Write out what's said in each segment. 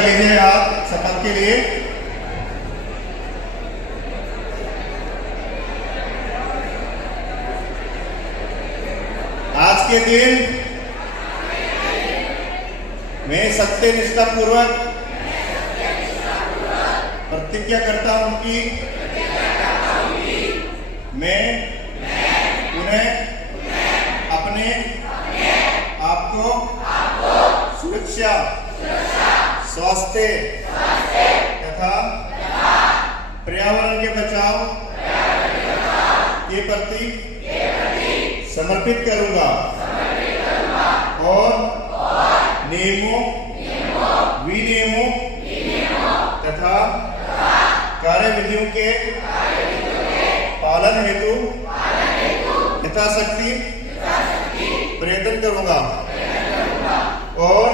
कर लीजिए आप शपथ के लिए। आज के दिन मैं सत्यनिष्ठा पूर्वक प्रतिज्ञा करता हूं कि मैं उन्हें अपने आप को सुरक्षा, स्वास्थ्य तथा पर्यावरण के बचाव के प्रति समर्पित करूंगा और नियमों, विनियमों तथा कार्यविधियों के पालन हेतु यथाशक्ति प्रयत्न करूंगा और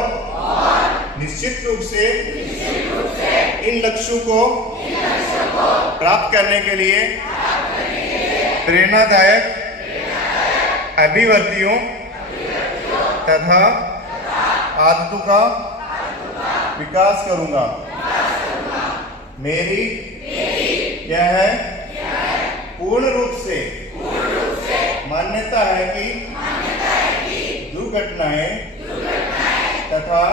निश्चित रूप से इन लक्ष्यों को प्राप्त करने के लिए प्रेरणादायक अभिवर्तियों तथा आदतों का विकास करूंगा। मेरी यह पूर्ण रूप से मान्यता है कि दुर्घटनाएं तथा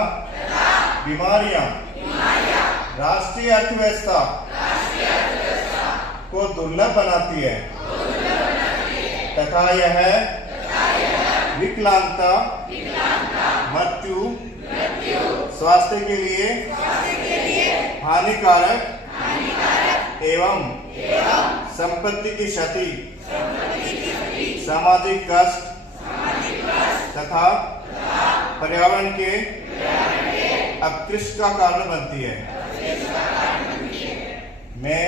बीमारियां राष्ट्रीय अर्थव्यवस्था को दुर्लभ बनाती है तथा यह विकलांगता, मृत्यु, स्वास्थ्य के लिए हानिकारक एवं संपत्ति की क्षति, सामाजिक कष्ट तथा पर्यावरण के अपकृष्ट का कारण बनती है। मैं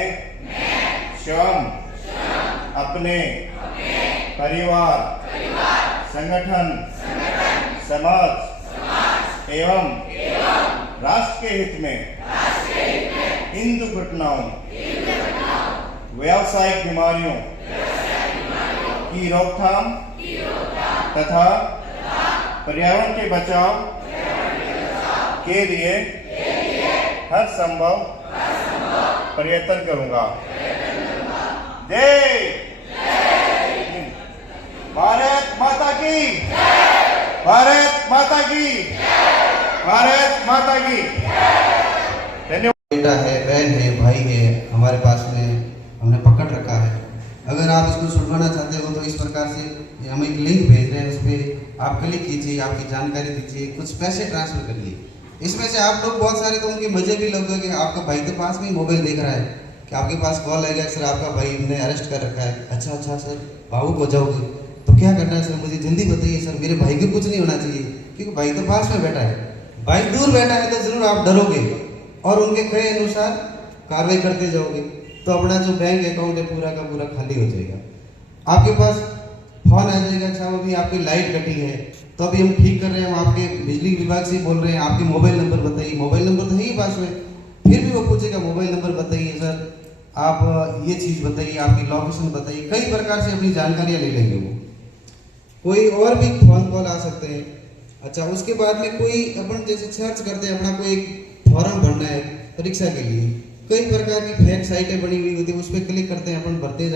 स्वयं अपने परिवार, संगठन, समाज एवं राष्ट्र के हित में इन दुर्घटनाओं, व्यावसायिक बीमारियों की रोकथाम तथा पर्यावरण के बचाव के लिए हर संभव प्रयत्न करूंगा। जय भारत माता की, भारत माता की, भारत माता की। धन्यवाद। बेटा है, बहन है, भाई है, हमारे पास में हमने पकड़ रखा है। अगर आप इसको छुड़वाना चाहते हो तो इस प्रकार से हम एक लिंक भेज रहे हैं, उस पर आप क्लिक कीजिए, आपकी जानकारी दीजिए, कुछ पैसे ट्रांसफर करिए। इसमें से आप लोग बहुत सारे तो उनके मजे भी लोग कि आपका भाई के पास में मोबाइल देख रहा है कि आपके पास कॉल आएगा, सर आपका भाई ने अरेस्ट कर रखा है। अच्छा सर, भावुक हो जाओगे तो क्या करना है सर, मुझे जल्दी बताइए सर, मेरे भाई को कुछ नहीं होना चाहिए, क्योंकि भाई तो पास में बैठा है। भाई दूर बैठा है तो जरूर आप डरोगे और उनके कहे अनुसार कार्रवाई करते जाओगे, तो अपना जो बैंक अकाउंट है पूरा का पूरा खाली हो जाएगा। आपके पास फोन आ जाएगा, अच्छा अभी आपकी लाइट कटी है तो अभी हम ठीक कर रहे हैं, हम आपके बिजली विभाग से बोल रहे हैं, आपके मोबाइल नंबर बताइए। मोबाइल नंबर तो है ही पास में, फिर भी वो पूछेगा मोबाइल नंबर बताइए सर, आप ये चीज़ बताइए, आपकी लोकेशन बताइए, कई प्रकार से अपनी जानकारियाँ ले लेंगे वो। कोई और भी फोन कॉल आ सकते हैं। अच्छा, उसके बाद में कोई अपन जैसे सर्च करते हैं, अपना कोई एक फॉर्म भरना है परीक्षा के लिए, कई प्रकार की फेक साइटें बनी हुई होती है, उस पर क्लिक करते हैं, अपन भरते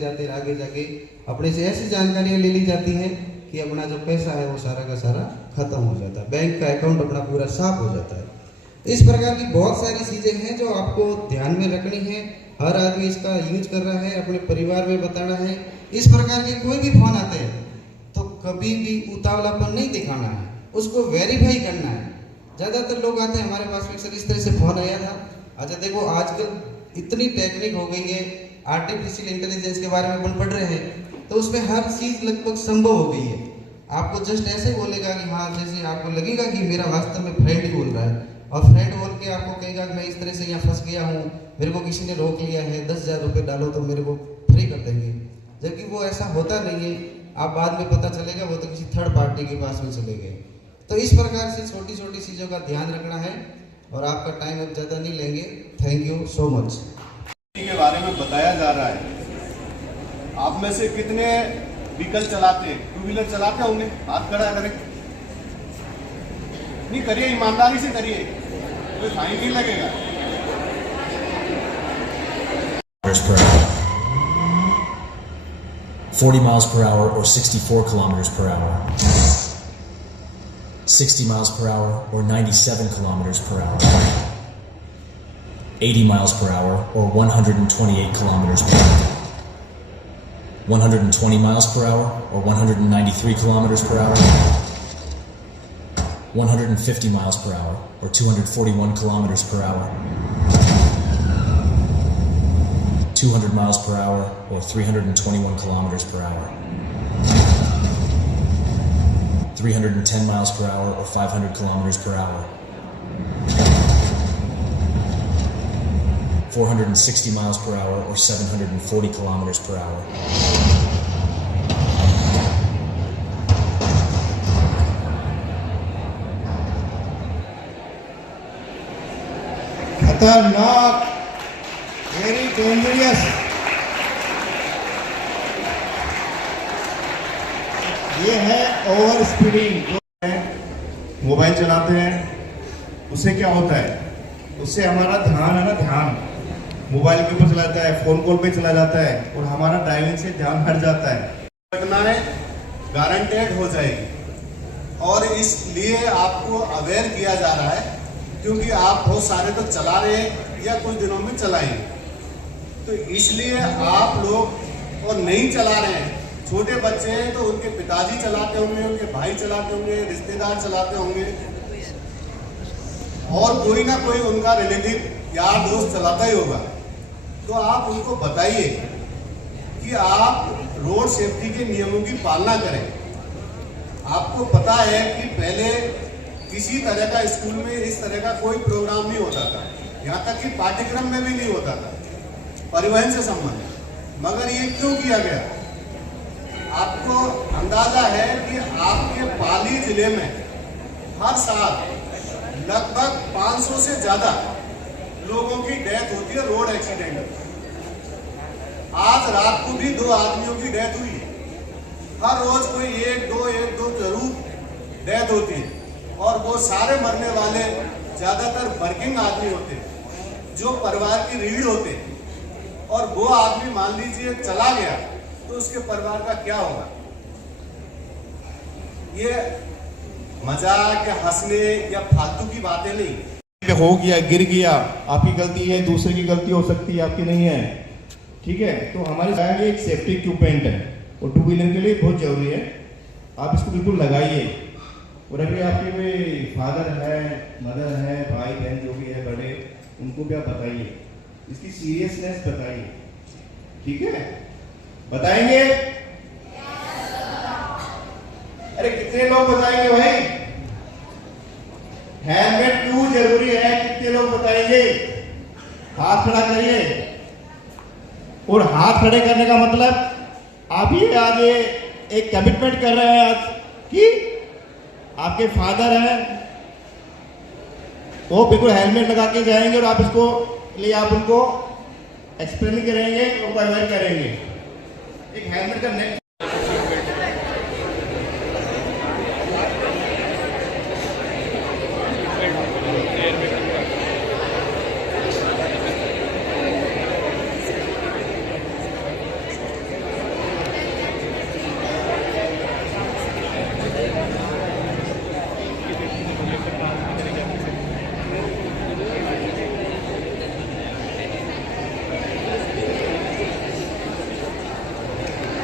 जाते आगे जाके अपने से ऐसी जानकारियाँ ले ली जाती हैं कि अपना जो पैसा है वो सारा का सारा खत्म हो जाता है, बैंक का अकाउंट अपना पूरा साफ हो जाता है। इस प्रकार की बहुत सारी चीज़ें हैं जो आपको ध्यान में रखनी है। हर आदमी इसका यूज कर रहा है, अपने परिवार में बताना है। इस प्रकार के कोई भी फोन आते हैं तो कभी भी उतावलापन नहीं दिखाना है, उसको वेरीफाई करना है। ज़्यादातर लोग आते हैं हमारे पास में, सर इस तरह से फोन आया था। अच्छा देखो, आजकल इतनी टेक्निक हो गई है, आर्टिफिशियल इंटेलिजेंस के बारे में अपन पढ़ रहे हैं, तो उसमें हर चीज़ लगभग संभव हो गई है। आपको जस्ट ऐसे बोलेगा कि हाँ, जैसे आपको लगेगा कि मेरा वास्तव में फ्रेंड ही बोल रहा है, और फ्रेंड बोल के आपको कहेगा कि मैं इस तरह से यहाँ फंस गया हूँ, मेरे को किसी ने रोक लिया है, 10,000 रुपये डालो तो मेरे को फ्री कर देंगे। जबकि वो ऐसा होता नहीं है, आप बाद में पता चलेगा वो तो किसी थर्ड पार्टी के पास में चले गए। तो इस प्रकार से छोटी छोटी चीज़ों का ध्यान रखना है, और आपका टाइम अब ज़्यादा नहीं लेंगे। Thank you so much. के बारे में बताया जा रहा है। आप में से कितने व्हीकल चलाते हैं, टू व्हीलर चलाते होंगे? हाथ खड़ा करें। नहीं करिए, ईमानदारी से करिए। कोई फाइन नहीं लगेगा। Per hour. 40 miles per hour or 64 kilometers per hour. 60 miles per hour or 97 kilometers per hour. 80 miles per hour or 128 kilometers per hour. 120 miles per hour or 193 kilometers per hour. 150 miles per hour or 241 kilometers per hour. 200 miles per hour or 321 kilometers per hour. 310 miles per hour or 500 kilometers per hour. 460 miles per hour or 740 kilometers per hour. खतरनाक, very dangerous. ये है over speeding. Mobile चलाते हैं, उससे क्या होता है, उससे हमारा ध्यान है ना, ध्यान मोबाइल के ऊपर चला जाता है, फोन कॉल पे चला जाता है और हमारा ड्राइविंग से ध्यान हट जाता है। घटनाएं गारंटेड हो जाएगी और इसलिए आपको अवेयर किया जा रहा है, क्योंकि आप बहुत सारे तो चला रहे हैं या कुछ दिनों में चलाएंगे, तो इसलिए आप लोग और नहीं चला रहे हैं। छोटे बच्चे हैं तो उनके पिताजी चलाते होंगे, उनके भाई चलाते होंगे, रिश्तेदार चलाते होंगे और कोई ना कोई उनका रिलेटिव यार दोस्त चलाता ही होगा। तो आप उनको बताइए कि आप रोड सेफ्टी के नियमों की पालना करें। आपको पता है कि पहले किसी तरह का स्कूल में इस तरह का कोई प्रोग्राम नहीं होता था, यहाँ तक कि पाठ्यक्रम में भी नहीं होता था परिवहन से संबंधित। मगर ये क्यों किया गया? आपको अंदाजा है कि आपके पाली जिले में हर साल लगभग 500 से ज्यादा लोगों की डेथ होती है रोड एक्सीडेंट में। आज रात को भी 2 आदमियों की डेथ हुई है। हर रोज कोई एक दो जरूर डेथ होती है और वो सारे मरने वाले ज्यादातर वर्किंग आदमी होते हैं, जो परिवार की रीढ़ होते हैं। और वो आदमी मान लीजिए चला गया तो उसके परिवार का क्या होगा? ये मजाक या हंसने या फालतू की बातें नहीं। हो गया, गिर गया, आपकी गलती है, दूसरे की गलती हो सकती है, आपकी नहीं है, ठीक है। तो हमारे एक सेफ्टी इक्विपमेंट है और 2 व्हीलर के लिए बहुत जरूरी है, आप इसको बिल्कुल लगाइए। और अगर आपके कोई फादर है, मदर है, भाई बहन जो भी है बड़े, उनको भी आप बताइए, इसकी सीरियसनेस बताइए, ठीक है? बताएंगे? अरे कितने लोग बताएंगे भाई? हेलमेट क्यों जरूरी है, कितने लोग बताएंगे? हाथ खड़ा करिए। और हाथ खड़े करने का मतलब आप ये आज एक कमिटमेंट कर रहे हैं आज कि आपके फादर हैं, वो बिल्कुल हेलमेट लगा के जाएंगे और आप इसको लिए आप उनको एक्सप्लेन करेंगे, उनको अवेयर करेंगे। एक हेलमेट का नेक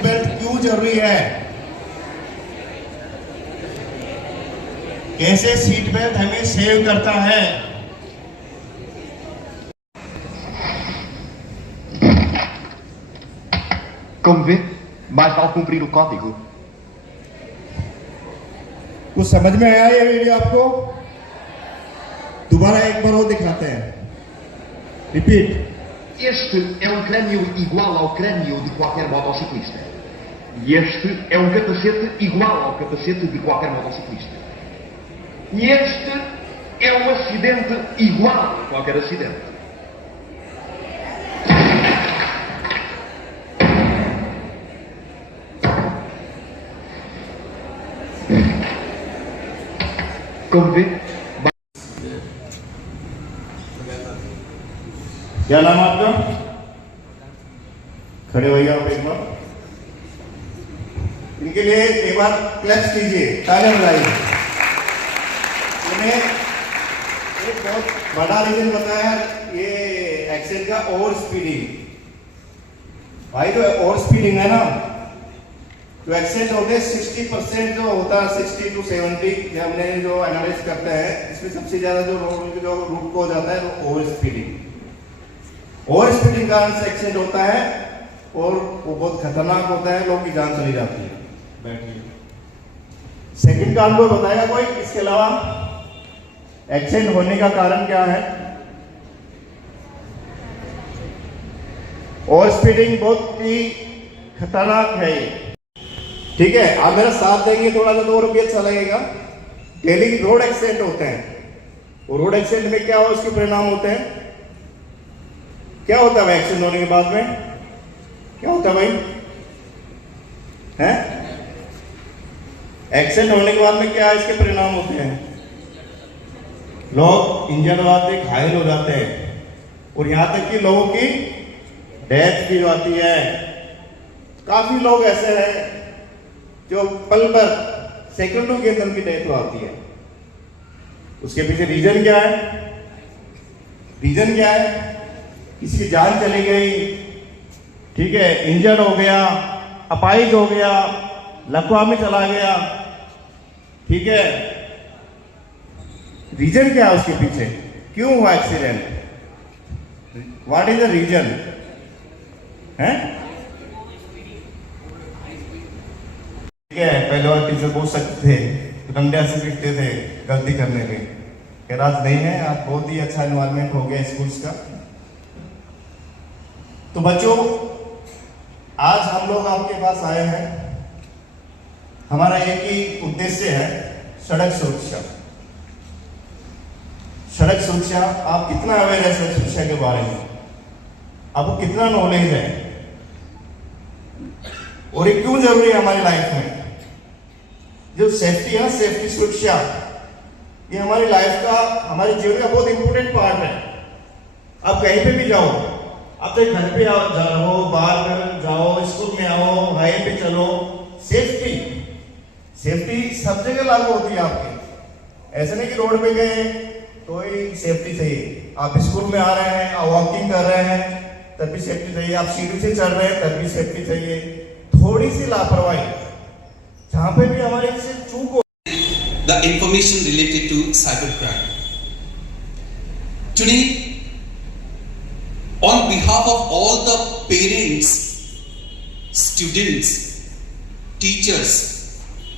बेल्ट क्यों जरूरी है, कैसे सीट बेल्ट हमें सेव करता है। Como vê, mais vale cumprir o código. कुछ समझ में आया ये वीडियो आपको? दोबारा एक बार और दिखाते हैं, repeat. Este é um crânio igual ao crânio de qualquer motociclista. E este é um capacete igual ao capacete de qualquer motociclista. E este é um acidente igual a qualquer acidente. Como vê, क्या नाम है आपका? खड़े होइए आप एक बार, इनके लिए एक बार क्लैप्स कीजिए, तालियां बजाइए। इन्हें एक बहुत बड़ा रीजन बताया ये एक्सेल का ओवर स्पीडिंग। भाई जो ओवर स्पीडिंग है ना, जो एक्सेल होते हैं 60% जो होता है 60 to 70 हमने जो एनालाइज करते हैं, इसमें सबसे ज्यादा जो रूट को जाता है वो ओवर स्पीडिंग। ओवर स्पीडिंग का एक्सीडेंट होता है और वो बहुत खतरनाक होता है, लोगों की जान चली जाती है। बैठिए। सेकंड कारण कोई बताएगा कोई इसके अलावा एक्सीडेंट होने का कारण क्या है? ओवर स्पीडिंग बहुत ही खतरनाक है ये, ठीक है। आप मेरा साथ देंगे थोड़ा सा तो और भी अच्छा लगेगा। डेली रोड एक्सीडेंट होते हैं, और रोड एक्सीडेंट में क्या हो उसके परिणाम होते हैं, क्या होता है भाई एक्सीडेंट होने के बाद में? क्या होता है भाई? हैं? एक्सीडेंट होने के बाद में क्या इसके परिणाम होते हैं? लोग इंजन हो जाते हैं, घायल हो जाते हैं, और यहां तक कि लोगों की डेथ भी होती है। काफी लोग ऐसे हैं जो पल पर सेकंडों के अंदर की डेथ होती है। उसके पीछे रीजन क्या है? रीजन क्या है? किसी की जान चली गई, ठीक है, इंजर्ड हो गया, अपाहिज हो गया, लकवा में चला गया, ठीक है। रीजन क्या है उसके पीछे? क्यों हुआ accident? What is the reason? है ठीक है। पहले और टीचर पूछ सकते थे, डंडे ऐसे पीटते थे गलती करने पे, आज नहीं है। आज बहुत ही अच्छा एनवायरनमेंट हो गया स्कूल्स का। तो बच्चों, आज हम लोग आपके पास आए हैं, हमारा एक ही उद्देश्य है, सड़क सुरक्षा। सड़क सुरक्षा, आप कितना अवेयर है सड़क सुरक्षा के बारे में? आपको कितना नॉलेज है और ये क्यों जरूरी है हमारी लाइफ में? जो सेफ्टी है ना, सेफ्टी सुरक्षा, ये हमारी लाइफ का, हमारे जीवन का बहुत इंपॉर्टेंट पार्ट है। आप कहीं पे भी जाओ, आप चाहे घर पे जाओ, बाहर में जाओ, स्कूल में आओ, हाईवे पे चलो, सेफ्टी सेफ्टी सब जगह लागू होती है आपकी। ऐसे नहीं कि रोड पे गए तो ही सेफ्टी चाहिए। आप स्कूल में आ रहे हैं, आप वॉकिंग कर रहे हैं तब भी सेफ्टी चाहिए, आप सीढ़ी से चढ़ रहे हैं तब भी सेफ्टी चाहिए। थोड़ी सी लापरवाही जहां पे भी हमारे से चूक हो। The information related to cybercrime. Today, on behalf of all the parents, students, teachers,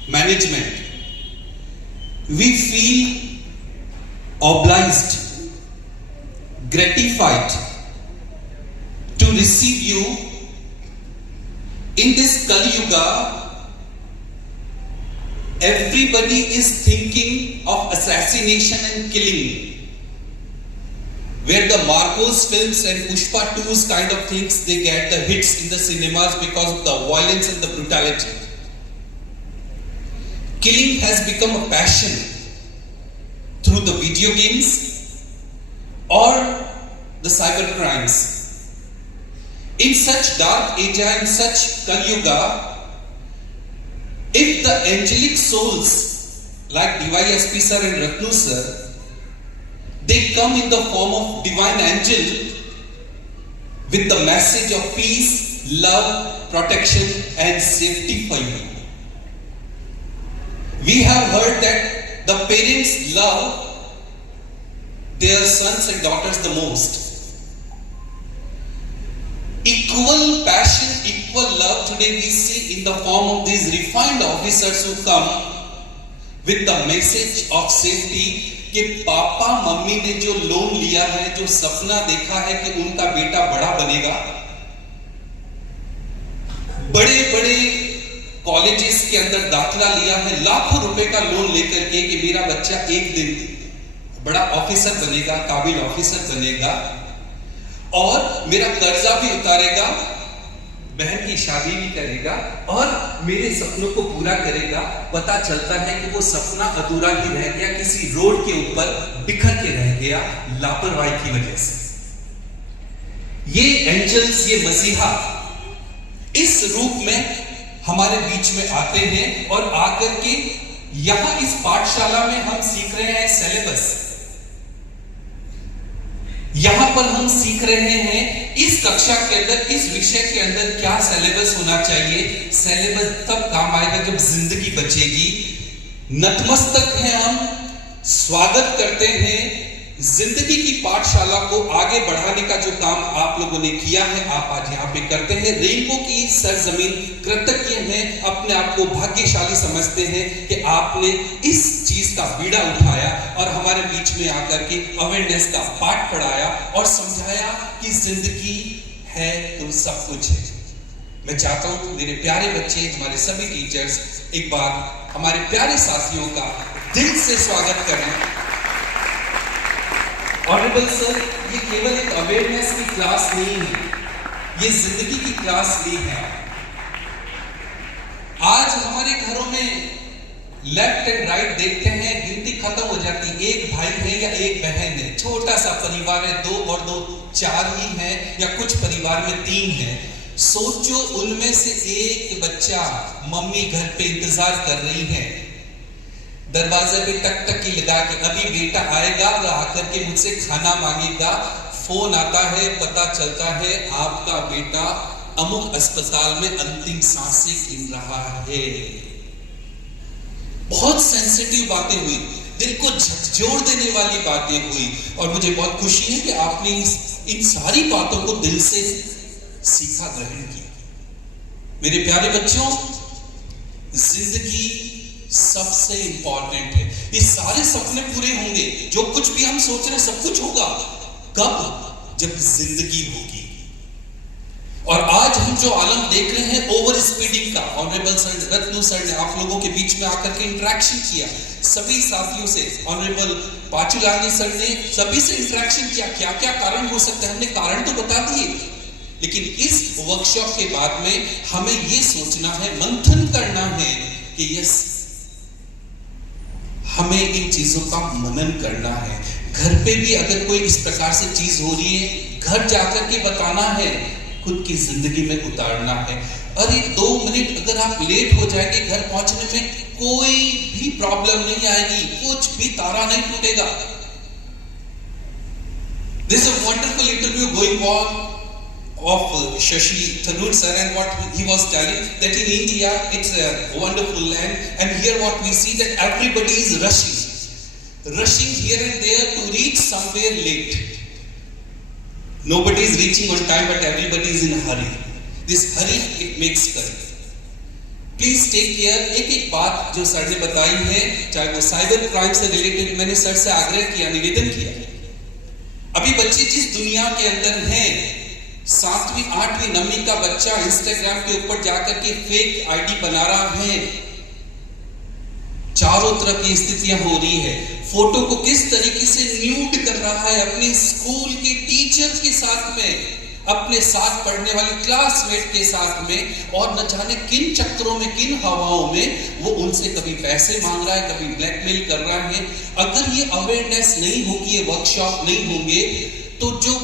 management, we feel obliged, gratified to receive you in this Kali Yuga. Everybody is thinking of assassination and killing, where the Marcos films and Pushpa 2's kind of things, they get the hits in the cinemas because of the violence and the brutality. Killing has become a passion through the video games or the cyber crimes. In such dark age and such Kali Yuga, if the angelic souls like DYSP sir and Ratnu sir, they come in the form of divine angel with the message of peace, love, protection and safety for you. We have heard that the parents love their sons and daughters the most. Equal passion, equal love today we see in the form of these refined officers who come with the message of safety कि papa mummy ने जो loan लिया है, जो सपना देखा है कि उनका बेटा बड़ा बनेगा, बड़े बड़े कॉलेजेस के अंदर दाखिला लिया है, लाखों रुपए का लोन लेकर के कि मेरा बच्चा एक दिन बड़ा ऑफिसर बनेगा, काबिल ऑफिसर बनेगा और मेरा कर्जा भी उतारेगा, बहन की शादी भी करेगा और मेरे सपनों को पूरा करेगा। पता चलता है कि वो सपना अधूरा ही रह गया, किसी रोड के ऊपर बिखर के रह गया लापरवाही की वजह से। ये एंजल्स, ये मसीहा इस रूप में हमारे बीच में आते हैं और आकर के यहां इस पाठशाला में हम सीख रहे हैं सिलेबस। यहां पर हम सीख रहे हैं इस कक्षा के अंदर, इस विषय के अंदर क्या सिलेबस होना चाहिए। सिलेबस तब काम आएगा जब जिंदगी बचेगी। नतमस्तक हैं हम, स्वागत करते हैं। जिंदगी की पाठशाला को आगे बढ़ाने का जो काम आप लोगों ने किया है, आप आज यहाँ पे करते हैं। रेनबो की सरजमीन कृतज्ञ हैं, अपने आप को भाग्यशाली समझते हैं कि आपने इस चीज का बीड़ा उठाया और हमारे बीच में आकर के अवेयरनेस का पाठ पढ़ाया और समझाया कि जिंदगी है तो सब कुछ है। मैं चाहता हूं मेरे प्यारे बच्चे, हमारे सभी टीचर्स एक बार हमारे प्यारे साथियों का दिल से स्वागत करें। ऑनरेबल सर, ये केवल एक अवेयरनेस की क्लास नहीं है, ये जिंदगी की क्लास ली है। आज हमारे घरों में लेफ्ट एंड राइट देखते हैं, गिनती खत्म हो जाती है। एक भाई है या एक बहन है, छोटा सा परिवार है, 2 और 2 4 ही है, या कुछ परिवार में 3 है। सोचो उनमें से एक बच्चा मम्मी घर पे इंतजार कर रही है, दरवाजे पे टकटकी लगा के अभी बेटा आएगा और आकर के मुझसे खाना मांगेगा। फोन आता है, पता चलता है आपका बेटा अमुक अस्पताल में अंतिम सांसें गिन रहा है। बहुत सेंसिटिव बातें हुई, दिल को झकझोर देने वाली बातें हुई और मुझे बहुत खुशी है कि आपने इन सारी बातों को दिल से सीखा, ग्रहण किया। मेरे प्यारे बच्चों, जिंदगी सबसे इंपॉर्टेंट है। ये सारे सपने पूरे होंगे, जो कुछ भी हम सोच रहे हैं सब कुछ होगा। कब? जब जिंदगी होगी। और आज हम जो आलम देख रहे हैं ओवर स्पीडिंग का, ऑनरेबल सर रत्नू सर ने आप लोगों के बीच में आकर के इंटरेक्शन किया, सभी साथियों से, ऑनरेबल पाचुलानी सर ने सभी से इंटरेक्शन किया। क्या क्या कारण हो सकते हैं, हमने कारण तो बता दिए, लेकिन इस वर्कशॉप के बाद में हमें यह सोचना है, मंथन करना है कि यस, हमें इन चीजों का मनन करना है। घर पे भी अगर कोई इस प्रकार से चीज हो रही है, घर जाकर के बताना है, खुद की जिंदगी में उतारना है। अरे 2 मिनट अगर आप लेट हो जाएंगे घर पहुंचने में, कोई भी प्रॉब्लम नहीं आएगी, कुछ भी तारा नहीं टूटेगा। This is a wonderful interview going on of Shashi Tharoor sir, and what he was telling that in India it's a wonderful land, and here what we see that everybody is rushing here and there to reach somewhere late. Nobody is reaching on time, but everybody is in a hurry. This hurry, it makes courage. Please take care. एक बात जो sir ने बताई है, चाहे वो cyber crime से related, मैंने सर से आग्रह किया, निवेदन किया। अभी बच्चे जिस दुनिया के अंदर हैं, 7वीं 8वीं 9वीं का बच्चा इंस्टाग्राम के ऊपर जाकर के फेक आईडी बना रहा है। चारों तरफ ये स्थितियां हो रही है। फोटो को किस तरीके से न्यूड कर रहा है अपने स्कूल के टीचर के साथ में, अपने साथ पढ़ने वाली क्लासमेट के साथ में, और न जाने किन चक्करों में, किन हवाओं में वो उनसे कभी पैसे मांग रहा है, कभी ब्लैकमेल कर रहा है। अगर ये अवेयरनेस नहीं होगी, ये वर्कशॉप नहीं होंगे, तो जो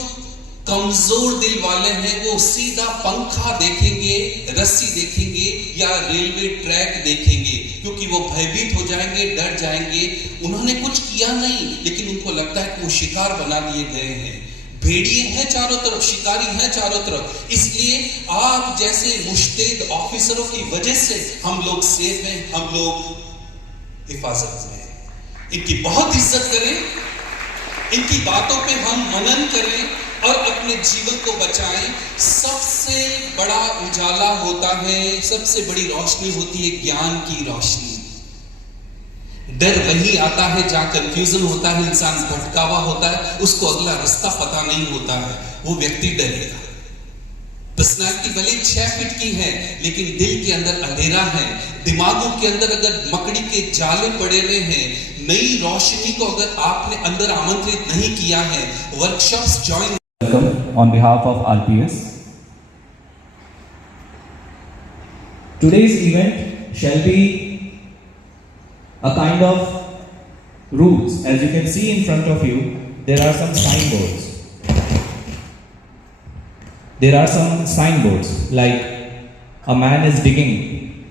कमजोर दिल वाले हैं वो सीधा पंखा देखेंगे, रस्सी देखेंगे या रेलवे ट्रैक देखेंगे, क्योंकि वो भयभीत हो जाएंगे, डर जाएंगे। उन्होंने कुछ किया नहीं, लेकिन उनको लगता है कि वो शिकार बना दिए गए हैं। भेड़िए हैं चारों तरफ, शिकारी हैं चारों तरफ। इसलिए आप जैसे मुश्तैद ऑफिसरों की वजह से हम लोग सेफ हैं, हम लोग हिफाजत में हैं। इनकी बहुत इज्जत करें, इनकी बातों पे हम मनन करें और अपने जीवन को बचाएं। सबसे बड़ा उजाला होता है, सबसे बड़ी रोशनी होती है ज्ञान की रोशनी। डर वही आता है जहां कंफ्यूजन होता है, इंसान भटका हुआ होता है, उसको अगला रास्ता पता नहीं होता है, वो व्यक्ति डरेगा। पर्सनालिटी भले 6 फीट की है, लेकिन दिल के अंदर अंधेरा है। दिमागों के अंदर अगर मकड़ी के जाले पड़े हुए हैं, नई रोशनी को अगर आपने अंदर आमंत्रित नहीं किया है, workshops join. Welcome on behalf of RPS. Today's event shall be a kind of rules. As you can see in front of you, there are some signboards. there are some signboards like a man is digging.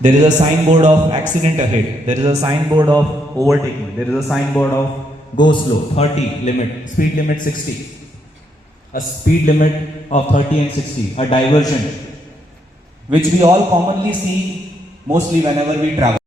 There is a signboard of accident ahead. There is a signboard of overtaking. There is a signboard of go slow, 30 limit, speed limit 60. A speed limit of 30 and 60, a diversion, which we all commonly see mostly whenever we travel.